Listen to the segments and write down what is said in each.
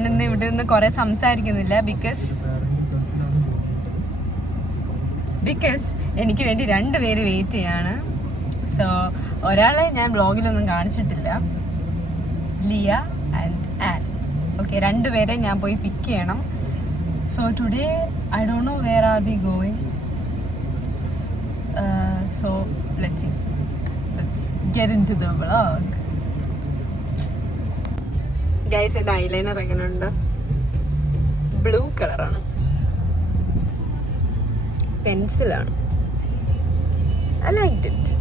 ഞാനിന്ന് ഇവിടെ നിന്ന് കുറെ സംസാരിക്കുന്നില്ല. ബിക്കോസ് എനിക്ക് വേണ്ടി 2 പേര് വെയിറ്റ് ചെയ്യാണ്. സോ ഒരാളെ ഞാൻ വ്ളോഗിലൊന്നും കാണിച്ചിട്ടില്ല, ലിയ ആൻഡ് ആൻ. ഓക്കെ, 2 പേരെ ഞാൻ പോയി പിക്ക് ചെയ്യണം. So today I don't know where are we going. So let's see, let's get into the vlog. Guys, എന്റെ ഐലൈനർ എങ്ങനെയുണ്ട്? ബ്ലൂ കളറാണ്, പെൻസിലാണ്. I liked it.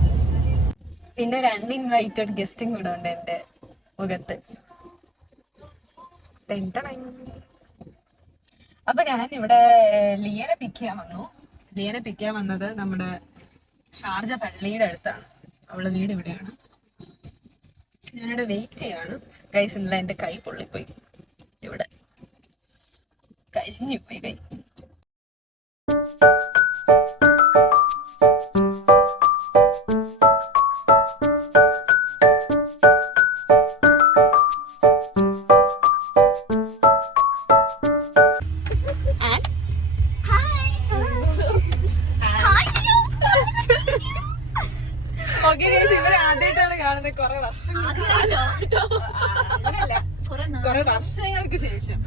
പിന്നെ 2 ഇൻവൈറ്റഡ് ഗസ്റ്റും കൂടെ ഉണ്ട് എന്റെ മുഖത്ത്. അപ്പൊ ഞാൻ ഇവിടെ ലിയനെ പിക്ക് ചെയ്യാൻ വന്നു. ലിയനെ പിക്ക് ചെയ്യാൻ വന്നത് നമ്മുടെ ഷാർജ പള്ളിയുടെ അടുത്താണ്. അവളുടെ വീട് ഇവിടെയാണ്. ഞാനിവിടെ വെയിറ്റ് ചെയ്യാണ്. ഗൈസ്, ഇന്നലെ എന്റെ കൈ പൊള്ളിപ്പോയി, ഇവിടെ കരിഞ്ഞുപോയി കൈ. ഇവരെ ആദ്യമായിട്ടാണ് കാണുന്നത് കൊറേ വർഷങ്ങൾക്ക് ശേഷം.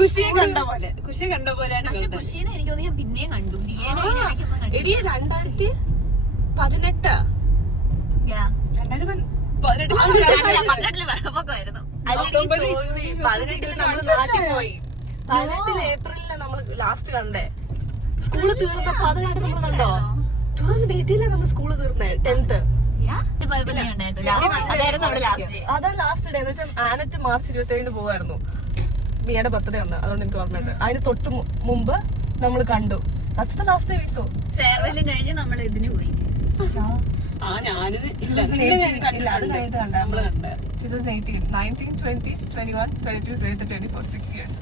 ഖുഷിയെ കണ്ട പോലെയാണ്. എനിക്ക് ഞാൻ പിന്നെയും കണ്ടു. 2018 ഏപ്രിലില് നമ്മള് ലാസ്റ്റ് കണ്ടേ. സ്കൂള് തീർന്ന 18 നമ്മള് കണ്ടോ? 2018 നമ്മൾ സ്കൂള് തീർന്നേ, 10th. അതാ ലാസ്റ്റ് ഡേ. എന്ന് വെച്ചാൽ ആനറ്റ് മാർച്ച് 27 പോവായിരുന്നു. മിയയുടെ ബർത്ത്ഡേ വന്ന്, അതുകൊണ്ട് എനിക്ക് ഓർമ്മയുണ്ട്. അതിന് തൊട്ട് മുമ്പ് നമ്മൾ കണ്ടു. That's the last day we saw. ഫെയർവെല്ലും കഴിഞ്ഞ് നമ്മൾ ഇതിന് പോയി. 2018, 19, 20, 21, 22, 23, 24, 6 years.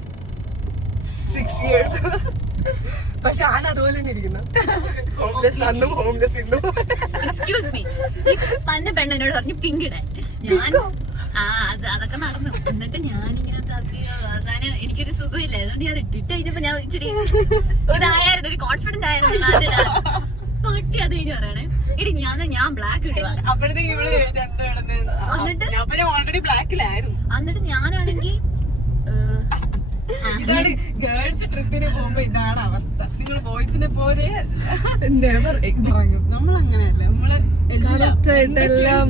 പക്ഷെ ആന അതുപോലെ തന്നെ ഇരിക്കുന്നു. ഹോംലെസ് അന്നും ഹോംലെസ് ഇന്നും. എക്സ്ക്യൂസ് മീ, പണ്ട് പെണ്ണിനോട് പറഞ്ഞു പിങ്ക് ഇടാൻ. ഞാൻ അതൊക്കെ നടന്നു. എന്നിട്ട് ഞാനിങ്ങനെ അവസാനം എനിക്കൊരു സുഖമില്ല, അതുകൊണ്ട് ഞാൻ ഇട്ടിട്ട് കഴിഞ്ഞപ്പോ ഞാൻ ഇച്ചിരി ഇതായിരുന്നു, ഒരു കോൺഫിഡന്റ് ആയിരുന്നു. പൊട്ടി അത് കഴിഞ്ഞ് പറയണേ, എടി ഞാൻ ബ്ലാക്ക് ഇടുക. എന്നിട്ട് ഞാനാണെങ്കിൽ ഇതാണ് ഗേൾസ് ട്രിപ്പിന് പോകുമ്പോ ഇതാണ് അവസ്ഥ. നിങ്ങൾ ബോയ്സിനെ പോലെ നമ്മൾ അങ്ങനെയല്ല, നമ്മള് എല്ലാം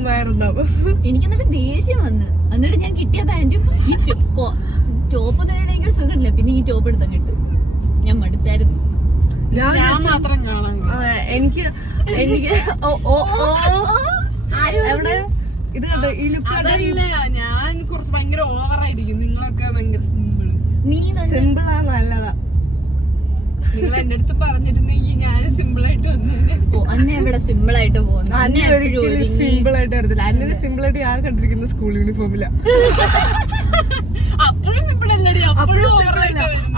എനിക്ക് എന്നിട്ട് ദേഷ്യം വന്ന്. എന്നിട്ട് ഞാൻ കിട്ടിയ പാന്റും ഈ ടോപ്പ് തന്നെയാണെങ്കിൽ സുഖമില്ല, പിന്നെ ഈ ടോപ്പ് എടുത്താൽ കിട്ടും. ഞാൻ മടുത്തായിരുന്നു. ഞാൻ മാത്രം കാണാൻ എനിക്ക് എവിടെ ഇത് കണ്ടോ ഈ ലുക്ക്? ഞാൻ കുറച്ച് ഭയങ്കര ഓവറായിരിക്കും, നിങ്ങളൊക്കെ ഭയങ്കര സിമ്പിൾ ആ നല്ലതാ. നിങ്ങൾ എന്റെ അടുത്ത് പറഞ്ഞിരുന്നെങ്കിൽ ഞാൻ സിമ്പിൾ ആയിട്ട് വന്നു. അന്നെ എവിടെ സിമ്പിൾ ആയിട്ട് പോകുന്നു? സിമ്പിൾ ആയിട്ട് വരത്തില്ല. അന്നെ സിമ്പിൾ ആയിട്ട് ഞാൻ കണ്ടിരിക്കുന്ന സ്കൂൾ യൂണിഫോമില. അപ്പോഴും സിമ്പിൾ അല്ലടി,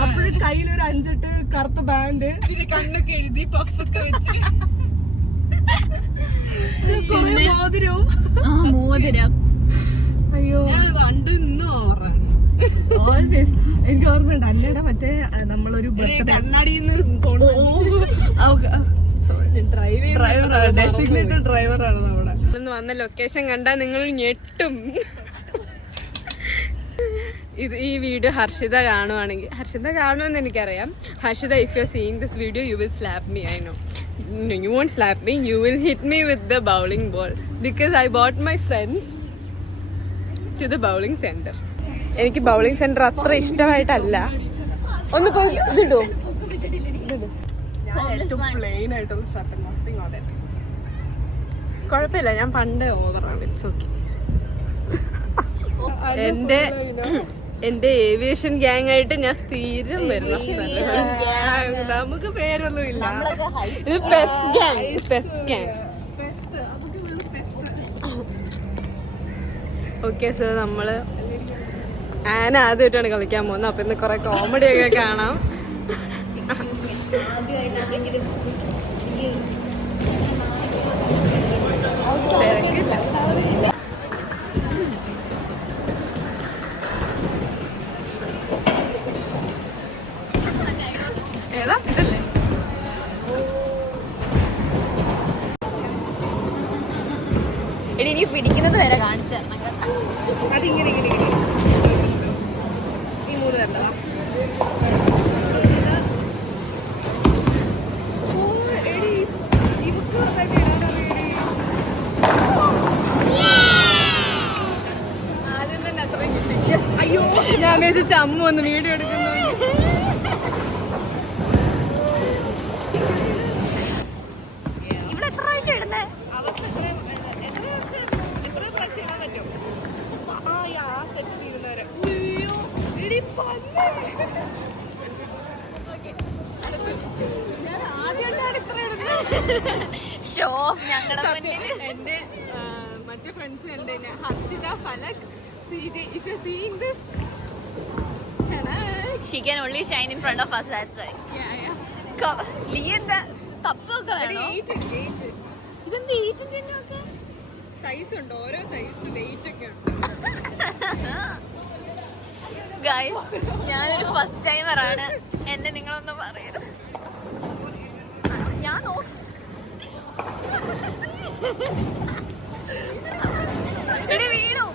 അപ്പോഴും കയ്യിലൊരു 5-8 കറുത്ത ബാൻഡ്, പിന്നെ കണ്ണൊക്കെ എഴുതി പഫൊക്കെ വെച്ച് മോതിരം. അയ്യോ, ഞാൻ പണ്ട് ഇന്നും ഓവറാണ്. എനിക്ക് ഓർമ്മയുണ്ട് അല്ലയുടെ മറ്റേ നമ്മളൊരു ഡെസിഗ്നേറ്റഡ് ഡ്രൈവറാണ് നമ്മുടെ. വന്ന ലൊക്കേഷൻ കണ്ടാൽ നിങ്ങൾ ഞെട്ടും. ഈ വീഡിയോ ഹർഷിത കാണുമെന്ന് എനിക്കറിയാം. Harshita, if you are seeing this video you will slap me. I know you won't slap me, you will hit me with the bowling ball because I brought my friends to the bowling center. എനിക്ക് bowling centre അത്ര ഇഷ്ടമായിട്ടല്ല. ഒന്ന് പോയി ഇതിടൂ. കുഴപ്പമില്ല, ഞാൻ പണ്ട് ഓവറാണ്. It's okay. എന്റെ ഏവിയേഷൻ ഗ്യാങ് ആയിട്ട് ഞാൻ സ്ഥിരം വരുന്ന സ്ഥലം. നമുക്ക് പേരൊന്നും ഇല്ല. ഇത് പെസ് ഗ്യാങ്. ഓക്കെ, സോ നമ്മള് ആന ആദ്യമായിട്ടാണ് കളിക്കാൻ പോകുന്നത്. അപ്പൊ ഇന്ന് കുറെ കോമഡി ഒക്കെ കാണാം. തിരക്കില്ല. ഈ 3 പേരുണ്ടോ? അയ്യോ ഞാൻ വിചാരിച്ച അമ്മ വന്ന് വീഡിയോ എടുക്കുന്നു. ഇവിടെ എത്ര പ്രാവശ്യം ഇടുന്നേ? ഷോ ഞങ്ങളുടെ എന്റെ മറ്റു ഫ്രണ്ട്സ് ഉണ്ട്, Harshita, ഫലക്, CJ. If you're seeing this, she can only shine in front of us, that's why. തപ്പൊക്കെ വേണോ? ഇതെന്ത് 8 ഒക്കെ സൈസ് ഉണ്ട്, ഓരോ സൈസ് വെയിറ്റ് ഒക്കെ ഉണ്ട്. ഗൈസ് ഞാനൊരു ഫസ്റ്റ് ടൈമറാണ്, എന്നെ നിങ്ങളൊന്നും പറയരുത്. ഞാൻ വീണു.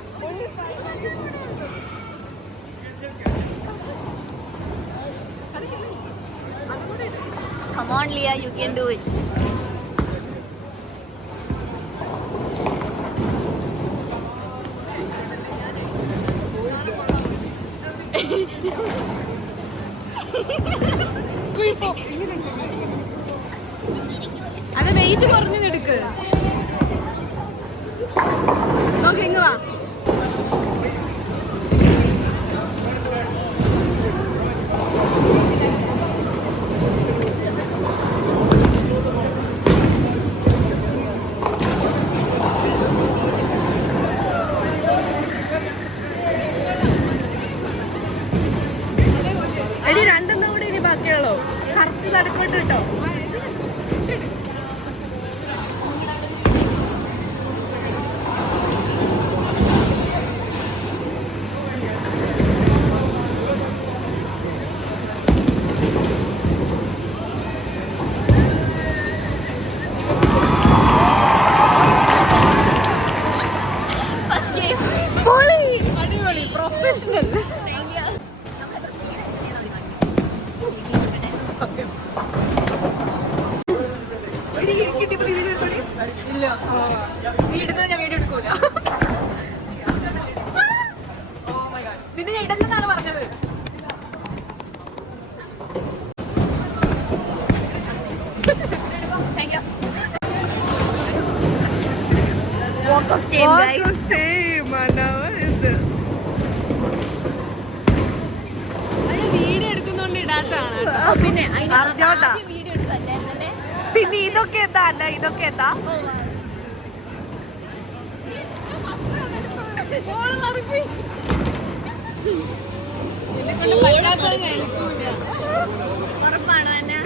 Come on, Leah, you can do it. അത് വെയിറ്റ് കുറഞ്ഞത് എടുക്ക്. നോക്ക്, ഇങ്ങ് വാ. അടി രണ്ടെണ്ണം കൂടി ഇനി ബാക്കിയുള്ളൂ. കറക്റ്റ് തടുക്കോട്ട് കേട്ടോ. അടിപൊളി പ്രൊഫഷണൽ. ഇല്ല, വീടുന്ന ഞാൻ വീഡിയോ എടുക്കൂല. പിന്നെ ഞാൻ ഇടല്ലെന്നാണ് പറഞ്ഞത്. Walk of shame, guys. Walk of shame, Anna. What is this? അത് വീഡിയോ എടുക്കുന്നോണ്ട് ഇടാത്തതാണ്. പിന്നെ അറിഞ്ഞോണ്ടാ. വീഡിയോ എടുത്തല്ലേ? പിന്നെ ഇതൊക്കെ എന്താ അല്ല, ഇതൊക്കെ എന്താ? ഉറപ്പാണ് തന്നെ.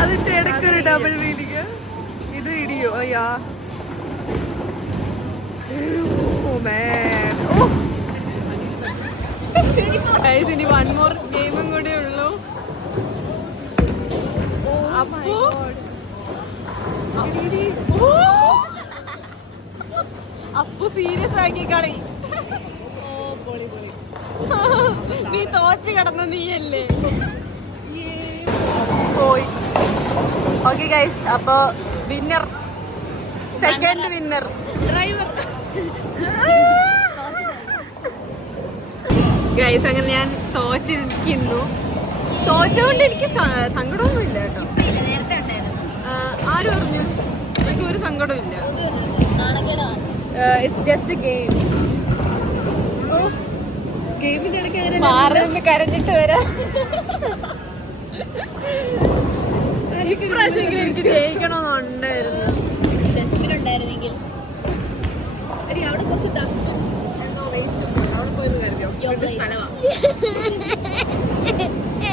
അതിന്റെ ഇടയ്ക്കൊരു ഡബിൾ മീനിങ്. ഇത് ഇടിയോ? അയ്യാ, ഇനി 1 more ഗെയിമും കൂടെ ഉള്ളൂ. അപ്പു സീരിയസ് ആക്കി കളി. നീ തോറ്റ് കിടന്ന നീയല്ലേ. പോയി. ഓക്കെ ഗൈസ്, അപ്പൊ winner, second winner driver. Guys അങ്ങനെ ഞാൻ തോറ്റിരിക്കുന്നു. തോറ്റോണ്ട് എനിക്ക് സങ്കടമൊന്നും ഇല്ല കേട്ടോ. ആരും അറിഞ്ഞു, എനിക്ക് ഒരു സങ്കടവും ഇല്ല. It's just a game. ഗെയിമിന്റെ ഇടയ്ക്ക് മാറി നിന്ന് കരഞ്ഞിട്ട് വരാം. ഇപ്രാവശ്യമെങ്കിലും എനിക്ക് ജയിക്കണമെന്നുണ്ടായിരുന്നു. ഉണ്ടായിരുന്നെങ്കിൽ അവിടെ കുറച്ച് ഡസ്റ്റ്ബിൻസ് എന്തോ വേസ്റ്റ് ഉണ്ട്, അവിടെ പോയി കരുതിയോ.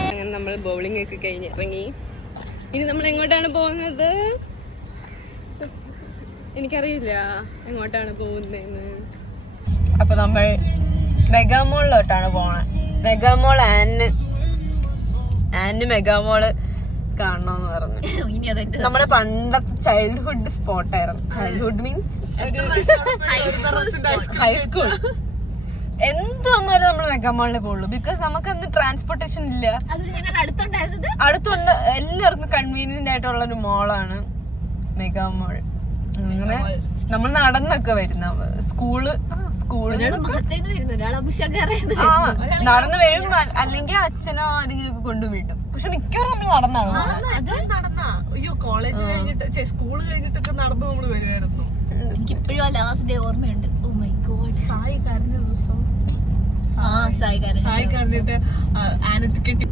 അങ്ങനെ നമ്മൾ ബൗളിംഗ് ഒക്കെ കഴിഞ്ഞ് ഇറങ്ങി. ഇനി നമ്മൾ എങ്ങോട്ടാണ് പോകുന്നത്? എനിക്കറിയില്ല എങ്ങോട്ടാണ് പോകുന്നതെന്ന്. അപ്പൊ നമ്മൾ മെഗാമോളിലോട്ടാണ് പോണേ. മെഗാമോൾ ആന് മെഗാമോള് കാണണമെന്ന് പറഞ്ഞു. ഇനി അതെന്റെ നമ്മുടെ പണ്ടത്തെ ചൈൽഡ്ഹുഡ് സ്പോട്ടായിരുന്നു. Childhood means high school. എന്ത് വന്നാലും നമ്മൾ മെഗാമോളിലെ പോകുള്ളൂ. ബിക്കോസ് നമുക്ക് അന്ന് ട്രാൻസ്പോർട്ടേഷൻ ഇല്ല. അടുത്തുണ്ട്, എല്ലാവർക്കും കൺവീനിയന്റ് ആയിട്ടുള്ള ഒരു മോളാണ് മെഗാമോൾ. അങ്ങനെ നമ്മൾ നടന്നൊക്കെ വരുന്ന സ്കൂള് നടന്നു വരും, അല്ലെങ്കിൽ അച്ഛനോ ആരെങ്കിലും ഒക്കെ കൊണ്ടുപോയിട്ടും. പക്ഷെ മിക്കവാറും നമ്മൾ നടന്നാണ്. അയ്യോ കോളേജ് കഴിഞ്ഞിട്ട് സ്കൂള് കഴിഞ്ഞിട്ടൊക്കെ നടന്നു നമ്മള് വരുമായിരുന്നു. എനിക്കിപ്പോഴും ആ ലാസ്റ്റ് ഡേ ഓർമ്മയുണ്ട്. ഓ മൈ ഗോഡ്, സായി കരഞ്ഞ ദിവസം സായി കരഞ്ഞിട്ട് ആനത്ത് കെട്ടി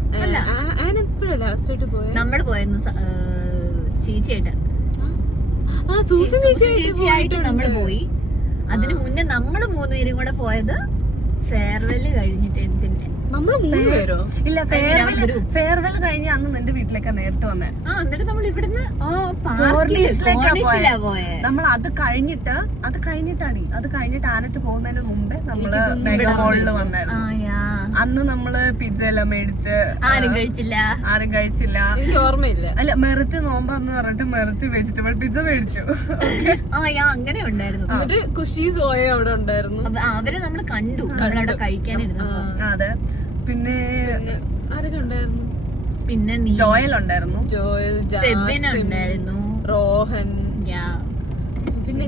ലാസ്റ്റ് ആയിട്ട് പോയ നമ്മള് പോയിരുന്നു ചേച്ചിയായിട്ട്. ചേച്ചിയായിട്ട് നമ്മള് പോയി. അതിന് മുന്നേ നമ്മള് 3 പേരും കൂടെ പോയത് ഫെയർവെല് കഴിഞ്ഞിട്ട്. എന്തിന്റെ നമ്മള് 3 പേരോ? ഇല്ല, ഫെയർവെൽ കഴിഞ്ഞ് അന്ന് നിന്റെ വീട്ടിലേക്കാ നേരിട്ട് വന്നേ. എന്നിട്ട് നമ്മൾ ഇവിടുന്ന് നമ്മൾ അത് കഴിഞ്ഞിട്ട് ആനത്ത് പോകുന്നതിന് മുമ്പേ നമ്മള് മെഗാമോളില് വന്നായിരുന്നു. അന്ന് നമ്മള് പിസ്സ എല്ലാം മേടിച്ച് ആരും കഴിച്ചില്ല. എനിക്ക് ഓർമ്മയില്ല. അല്ല, മെറിറ്റ് നോമ്പാന്ന് പറഞ്ഞിട്ട് മെറിറ്റ് വെജിറ്റബിൾ പിസ്സ മേടിച്ചു. അങ്ങനെ ഉണ്ടായിരുന്നു. എന്നിട്ട് കുഷീസ് ഓയ അവിടെ ഉണ്ടായിരുന്നു. അവരെ നമ്മൾ കണ്ടു നമ്മളവിടെ കഴിക്കാനിരുന്നു. അതെ. പിന്നെ ആരൊക്കെ ഉണ്ടായിരുന്നു? പിന്നെ ജോയൽ ഉണ്ടായിരുന്നു, സെബിൻ ഉണ്ടായിരുന്നു, റോഹൻ, പിന്നെ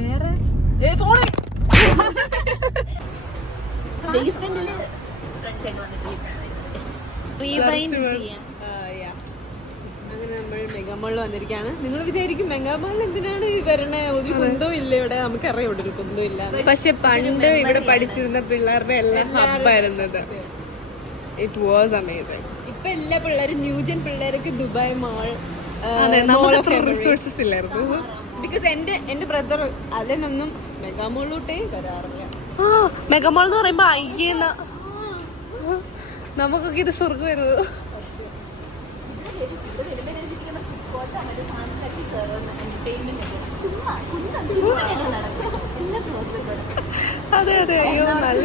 വേറെ ബേസ്മെന്റില് ഫ്രണ്ട്സ് ആയിട്ട് വന്നിട്ട് അങ്ങനെ നമ്മൾ മെഗാമോളിൽ വന്നിരിക്കുകയാണ്. നിങ്ങൾ വിചാരിക്കും മെഗാമോളിൽ എന്തിനാണ് ഈ വരണേ, ഒരു കുന്തവും ഇല്ല ഇവിടെ. നമുക്കറിയാം ഇവിടെ ഒരു കുന്തവും ഇല്ല. പക്ഷെ പണ്ട് ഇവിടെ പഠിച്ചിരുന്ന പിള്ളേരുടെ എല്ലാം ഹബ്ബായിരുന്നത്. It was amazing. ഇപ്പൊ എല്ലാ പിള്ളേരും ന്യൂജൻ പിള്ളേർക്ക് ദുബായ് മോൾ റിസോഴ്സസ് ഇല്ലായിരുന്നു. ബിക്കോസ് എന്റെ ബ്രദർ അതിനൊന്നും മെഗാമോളിലോട്ടേ വരാറില്ല. മെഗാമോൾ എന്ന് പറയുമ്പോ അയ്യേന്ന നമുക്കൊക്കെ ഇത് സ്വർഗമായിരുന്നു. അതെ അതെ, അയ്യോ നല്ല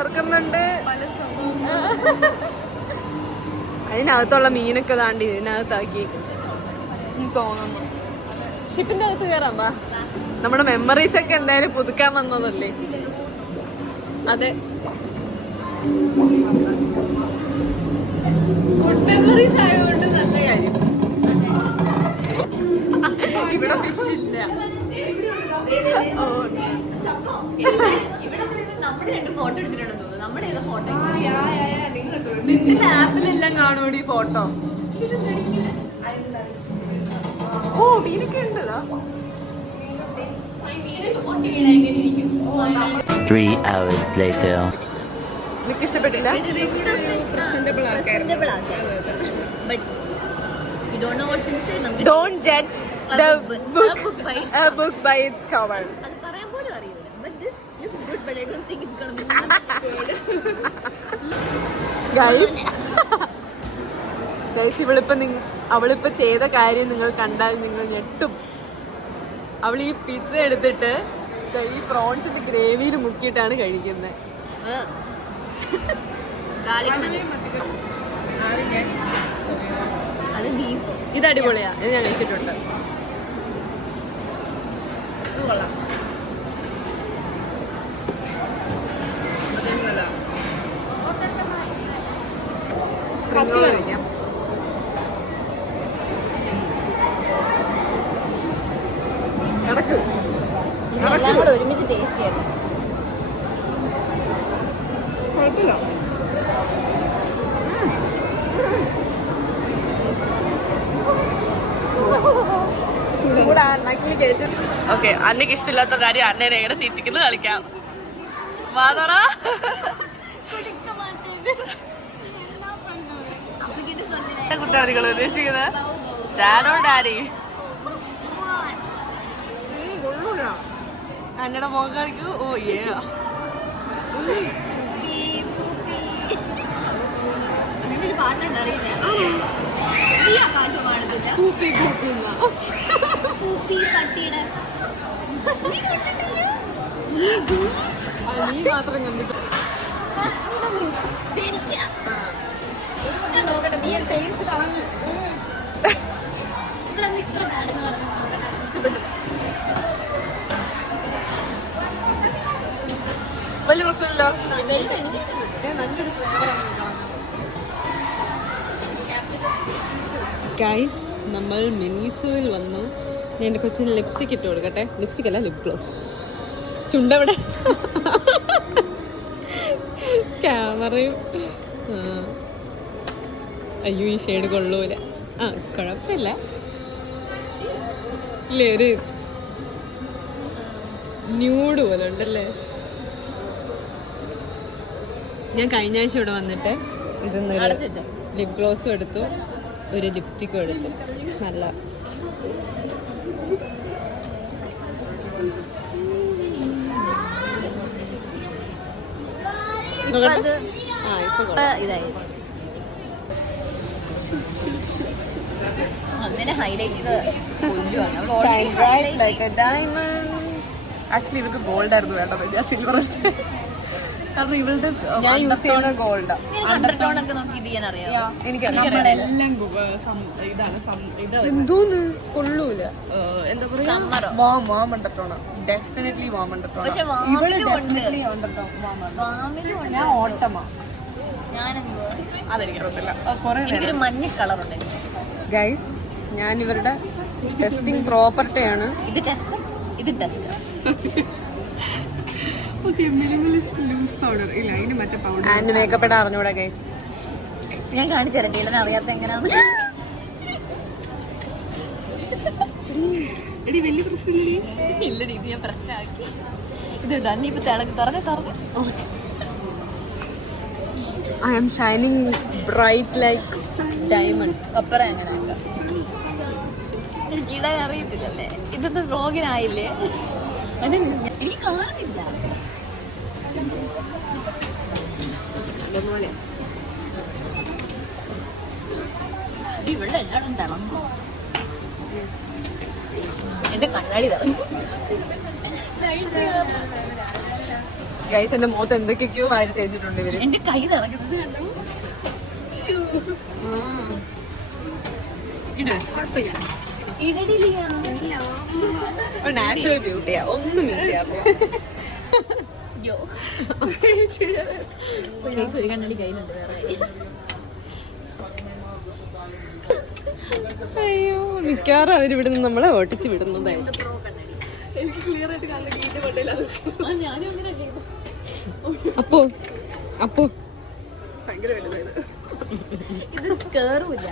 ഓർക്കുന്നുണ്ട്. അതിനകത്തുള്ള മീനൊക്കെ താണ്ടി ഇതിനകത്താക്കി തോന്നുന്നു. ഷിപ്പിന്റെ അകത്ത് കയറാം. വാ, നമ്മുടെ മെമ്മറീസ് ഒക്കെ എന്തായാലും പുതുക്കാൻ വന്നതല്ലേ. അതെ, ഗുഡ് മെമ്മറീസ് ആയതുകൊണ്ട് നല്ല കാര്യം. ഇവിടെ ഫിഷ് ഇല്ല. നിന്റെ ആപ്പിലെല്ലാം കാണുമോടി ഫോട്ടോ? ഓ, മീനൊക്കെ ഉണ്ടതാ. 3 hours later. നിനക്ക് ഇഷ്ടപ്പെട്ടില്ല? Don't judge the book by its cover. Guys, അവളിപ്പോ ചെയ്ത കാര്യം നിങ്ങൾ കണ്ടാൽ നിങ്ങൾ ഞെട്ടും. അവൾ ഈ പിസ്സ എടുത്തിട്ട് ഈ പ്രോൺസിന്റെ ഗ്രേവിയിൽ മുക്കിയിട്ടാണ് കഴിക്കുന്നത്. ഇത് അടിപൊളിയാ, ഇത് ഞാൻ കഴിച്ചിട്ടുണ്ട്. കഴിക്കാം. ഒരുമിച്ച് ടേസ്റ്റ് ചെയ്യണം. ഓക്കെ, അന്നക്ക് ഇഷ്ടമില്ലാത്ത കാര്യം അന്നേനെ എങ്ങനെ തീറ്റിക്കുന്നത് കളിക്കാം. വാതറ കുറിച്ചാണ് നിങ്ങൾ ഉദ്ദേശിക്കുന്നത്? ഡാഡോ ഡാഡി അന്നയുടെ മുഖം കളിക്കൂ. ഓ ഏ അതിന്റെ ഒരു പാട്ടുണ്ട്, അറിയില്ല. പട്ടിയുടെ നീ മാത്രം കണ്ടിട്ട് ഞാൻ നോക്കട്ടെ, നീ ടേസ്റ്റ് കളഞ്ഞു. ഇവളെന്താ ഇത്ര ബാഡെന്ന് പറഞ്ഞു നോക്കട്ടെ. വലിയ പ്രശ്നമില്ലോ. വലുത് എനിക്ക് നല്ലൊരു ഗൈസ്, നമ്മൾ മിനിസോയിൽ വന്നു. ഞാൻ എൻ്റെ കൊച്ചിന് ലിപ്സ്റ്റിക് ഇട്ട് കൊടുക്കട്ടെ. ലിപ്സ്റ്റിക് അല്ല, ലിപ് ഗ്ലോസ്. ചുണ്ടവിടെ ക്യാമറയും. അയ്യോ, ഈ ഷെയ്ഡ് കൊള്ളൂല. കുഴപ്പമില്ല. ഇല്ലേ, ഒരു ന്യൂഡ് പോലെ ഉണ്ടല്ലേ. ഞാൻ കഴിഞ്ഞ ആഴ്ച ഇവിടെ വന്നിട്ട് ഇതൊന്നൊരു ലിപ് ഗ്ലോസും എടുത്തു, ഒരു ലിപ്സ്റ്റിക്കും എടുത്തു. നല്ല ഇതായി അങ്ങനെ ഹൈലൈറ്റ് ചെയ്ത് ആക്ച്വലി ഇവർക്ക് ഗോൾഡ് ആയിരുന്നു വേണ്ടത്, ഞാൻ സിൽവർ കാരണം ഇവളുടെ ഞാൻ യൂസ് ചെയ്യുന്ന ഗോൾഡാ. അണ്ടർടോണൊക്കെ നോക്കി ഇത് ചെയ്യാൻ അറിയാം. നമ്മളെല്ലാം ഇത് എന്തോന്ന് കൊള്ളൂല. എന്താ പറയാ, സമ്മറോ വാം അണ്ടർടോണ, ഡെഫിനറ്റ്ലി വാം അണ്ടർടോണ. പക്ഷെ ഇവള് വാമിലും ഉണ്ട്. ഡെഫിനറ്റ്ലി അണ്ടർടോൺ വാമിലും ഉണ്ട്. ഞാൻ ഓട്ടമാ, ഞാനെന്തോ അതെനിക്കറിയത്തില്ല. കുറെ എനിക്കൊരു മഞ്ഞ കളറുണ്ട്. ഗൈസ്, ഞാൻ ഇവരുടെ ടെസ്റ്റിംഗ് പ്രോപ്പർട്ടിയാണ്. ഇത് ടെസ്റ്റ്, ഇത് ടെസ്റ്റ്. ആൻഡ് മേക്കപ്പ് ഇടാൻ അറിഞ്ഞൂടാ ഗൈസ്. ഞാൻ കാണിച്ചു തരാം ടീലറിനെ അറിയാത്ത എങ്ങനെയാന്ന്. ഇല്ലടി, ഇത് ഞാൻ പ്രശ്നമാക്കി. ഇത് തന്നെ ഇപ്പൊ തുറന്നു. I am shining bright like diamond. ഒപ്പറ അങ്ങനെ ആക്കാം. എനിക്കിടാൻ അറിയത്തില്ലല്ലേ. ഇതൊന്നും വ്ലോഗിനായില്ലേ? എനിക്ക് കാണുന്നില്ല. ഇവിടെ എല്ലാവരും തിളങ്ങും. എന്റെ കണ്ണാടി തിളങ്ങും. ഗൈസ്, എന്റെ മുഖത്ത് എന്തൊക്കെയോ വാരി തേച്ചിട്ടുണ്ട് ഇവര്. എന്റെ കൈ തിളങ്ങുന്നത് കണ്ടു. നാച്ചുറൽ ബ്യൂട്ടിയാ, ഒന്നും യൂസ് ചെയ്യാറില്ല. ഒരു കണ്ണാടി കയ്യിലുണ്ട് വേറെ. അയ്യോ, മിക്കവാറും അവരിവിടുന്ന് നമ്മളെ ഓട്ടിച്ച് വിടുന്നതായിരുന്നു. എനിക്ക് ക്ലിയർ ആയിട്ട് കാണുന്ന ഗീറ്റ് പണ്ടല്ല. ഞാനും അങ്ങനെ ചെയ്തു. അപ്പോ ഭയങ്കര വലുതായത്. ഇത് കേറൂല.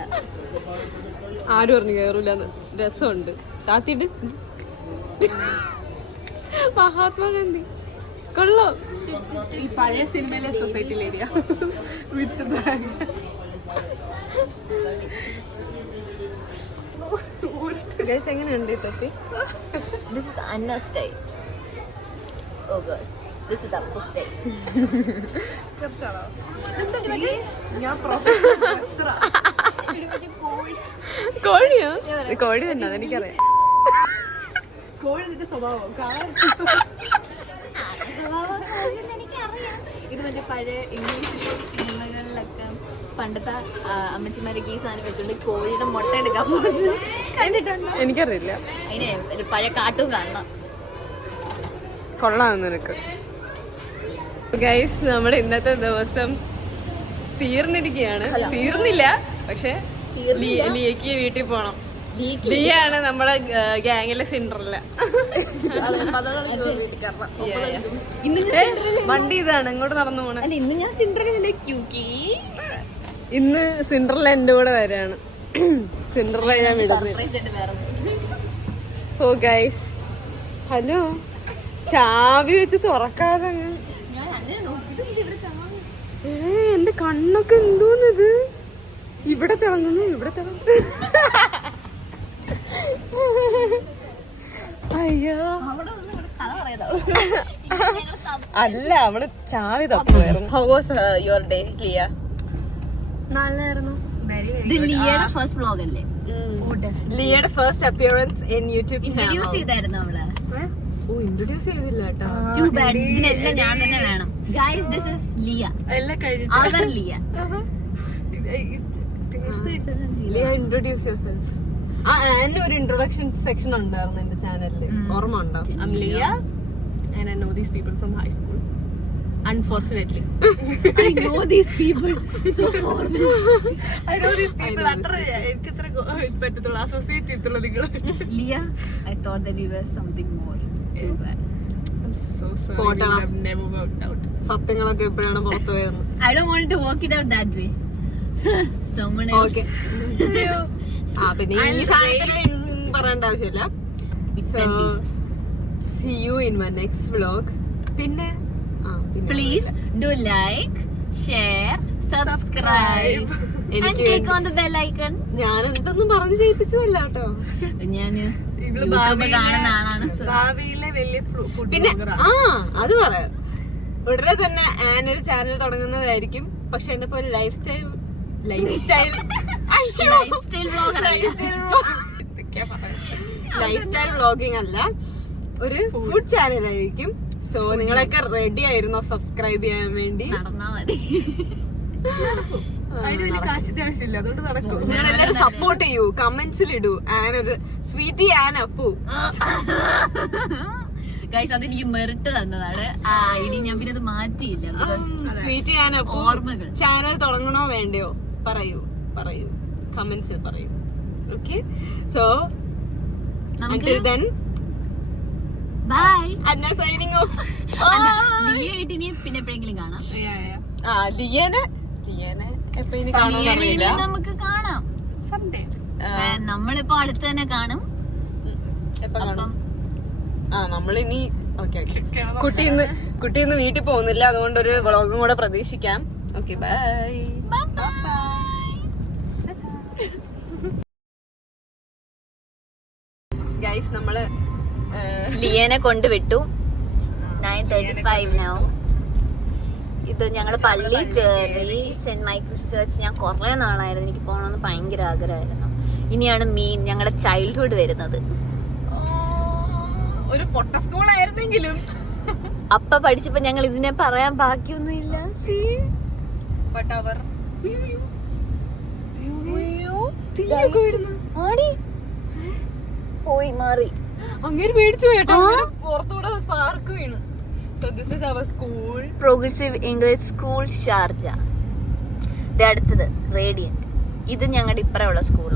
ആരും പറഞ്ഞു കേറൂലെന്ന്. രസമുണ്ട്. താത്തിട്ട് മഹാത്മാഗാന്ധി കൊള്ളാം. ഈ പഴയ സിനിമയിലെ സൊസൈറ്റി ലേഡിയാ വിത്ത് ബാഗ്. ഗൈസ്, എങ്ങനെയുണ്ട് ഈ തൊപ്പി? This is Anna style. Oh god. This is Appu style. ഞാൻ കോഴിയോ? കോഴി തന്നെ, അതെനിക്കറിയാം. കോഴിന്റെ സ്വഭാവം കാണാൻ. ഇത് മറ്റേ പഴയ ഇംഗ്ലീഷ് സിനിമകളിലൊക്കെ പണ്ടത്തെ അമ്മച്ചിമാരൊക്കെ ഈ സാധനം വെച്ചോണ്ട് കോഴിയുടെ മുട്ട എടുക്കാൻ പോകുന്നത് കണ്ടിട്ടുണ്ടോ? എനിക്കറിയില്ല. അതിനെ ഒരു പഴയ കാട്ടും കാണണം. കൊള്ളാം നിനക്ക്. ഗൈസ്, നമ്മുടെ ഇന്നത്തെ ദിവസം തീർന്നിരിക്കുകയാണ്. തീർന്നില്ല, പക്ഷെ ലിയക്ക് വീട്ടിൽ പോണം. ലിയാണ് നമ്മുടെ ഗ്യാങ്ങിലെ സിൻഡ്രല്ല. വണ്ടി ഇതാണ്, ഇങ്ങോട്ട് നടന്നു പോണേ. അല്ല, ഇന്ന് ഞാൻ സിൻഡ്രല്ല ക്യൂക്കി. ഇന്ന് സിൻഡ്രല്ല എന്റെ കൂടെ വരാണ്. സിൻഡ്രല്ല ഞാൻ വിടുന്നില്ല. ഓ ഗൈസ്, ഹലോ, ചാവി വെച്ച് തുറക്കാതെ എന്റെ കണ്ണൊക്കെ എന്തോന്നിത്. ഇവിടെ തിളങ്ങുന്നു, ഇവിടെ തിളങ്ങുന്നു. അയ്യോ, അല്ല, അവള് ചാവി തപ്പുമായിരുന്നു. How was your day Liya? നല്ലായിരുന്നു. ഇത് ലിയയുടെ ഫസ്റ്റ് വ്ലോഗ് അല്ലേ? ലിയയുടെ first appearance in YouTube channel. Introduce ചെയ്തായിരുന്നു അവള്. ഓ, ഇൻട്രൊഡ്യൂസ് ചെയ്തില്ല കേട്ടോ. Too bad. ഇതിനെല്ലാം ഞാൻ തന്നെ വേണം. Guys, this is Lia. എല്ലാം കഴിഞ്ഞിട്ട് Our Lia. Lia introduce yourself. And ഒരു ഇൻട്രൊഡക്ഷൻ സെക്ഷൻ ഉണ്ടായിരുന്നു എന്റെ ചാനലില്, ഓർമ്മ ഉണ്ടോ? I'm Leah and I know these people from high school. Unfortunately. I know these people. So formal. I know these people. അത്ര എനിക്ക് ഇത്ര പറ്റത്തുള്ളൂ അസോസിയേറ്റ് ചെയ്തിട്ടുള്ള നിങ്ങൾ. Lia, I thought that we were something more. Too bad. I'm so sorry. പോട്ടെടാ. We have never worked out. സത്യങ്ങളൊക്കെ എപ്പോഴാണ് പുറത്തു പോയത്? I don't want to work it out that way. Someone else. Okay. പിന്നെ ഈ സാധനത്തിൽ പറയേണ്ട ആവശ്യമില്ല. Bits and pieces. See you in my next vlog. പിന്നെ Please do like, share, subscribe, and click on the bell icon. ഞാൻ ഇതൊന്നും പറഞ്ഞു ചെയ്യിപ്പിച്ചതല്ല കേട്ടോ. ഞാൻ ഇവള് യൂട്യൂബ് കാണുന്ന ആളാണ്. ഭാവിയിലെ വലിയ ഫുഡ് പിന്നെ അത് പറയാം, ഉടനെ തന്നെ ആനൊരു ചാനൽ തുടങ്ങുന്നതായിരിക്കും. പക്ഷെ എന്നെ പോലെ life style life style vlogging അല്ല, ഒരു ഫുഡ് ചാനൽ ആയിരിക്കും. സോ നിങ്ങളൊക്കെ റെഡി ആയിരുന്നോ സബ്സ്ക്രൈബ് ചെയ്യാൻ വേണ്ടി? നടന്നാ മതി. അതിന് വലിയ കാശിന്റെ ആവശ്യമില്ല, അതുകൊണ്ട് നടക്കും. നിങ്ങളെല്ലാരും സപ്പോർട്ട് ചെയ്യൂ, കമന്റ്സിൽ ഇടൂ. ആനൊരു സ്വീറ്റി ആൻ അപ്പു. ഗൈസ്, അതെനിക്ക് മെറിറ്റ് തന്നതാണ്. ഇനി ഞാൻ പിന്നെ അത് മാറ്റിയില്ല. സ്വീറ്റി ആൻ അപ്പു ഓർമ്മകൾ. ചാനൽ തുടങ്ങണോ വേണ്ടയോ പറയൂ, കമന്റ്സിൽ പറയൂ. Okay, so until then, bye. Anna signing off. Lia ആയിട്ട് ഇനി പിന്നെ എപ്പോഴെങ്കിലും കാണാം. ലിയനെ എപ്പോ ഇനി കാണുമെന്ന് അറിയില്ല. നമുക്ക് കാണാം സൺഡേ. നമ്മളിപ്പോ അടുത്ത് തന്നെ കാണും. എപ്പോ കാണും? നമ്മളിനി കുട്ടി ഇന്ന് വീട്ടിൽ പോകുന്നില്ല, അതുകൊണ്ട് ഒരു വ്ളോഗും കൂടെ പ്രതീക്ഷിക്കാം. Okay, by. ഗൈസ്, നമ്മള് ലിയനെ കൊണ്ടുവിട്ടു. 9:35 now. ഇത് ഞങ്ങള് പള്ളി കയറി. സെന്റ് മൈക്കിൾസ് ചർച്ച് ഞാൻ കുറെ നാളായിരുന്നു എനിക്ക് പോകണമെന്ന് ഭയങ്കര ആഗ്രഹമായിരുന്നു. ഇനിയാണ് ഞങ്ങളുടെ ചൈൽഡ്ഹുഡ് വരുന്നത്. ഒരു പൊട്ട സ്കൂളായിരുന്നെങ്കിലും അപ്പ പഠിച്ചപ്പോ ഞങ്ങൾ ഇതിനെ പറയാൻ ബാക്കിയൊന്നുമില്ല. പോയി മാറി അങ്ങനെ പേടിച്ചു പോയിട്ടോ. പുറത്തൂടെ സ്പാർക്ക് വീണു. So this is our school, progressive English school Sharjah. ഇത് അടുത്തത് റേഡിയന്റ്. ഇത് ഞങ്ങളുടെ ഇപ്പറയുള്ള സ്കൂളാണ്.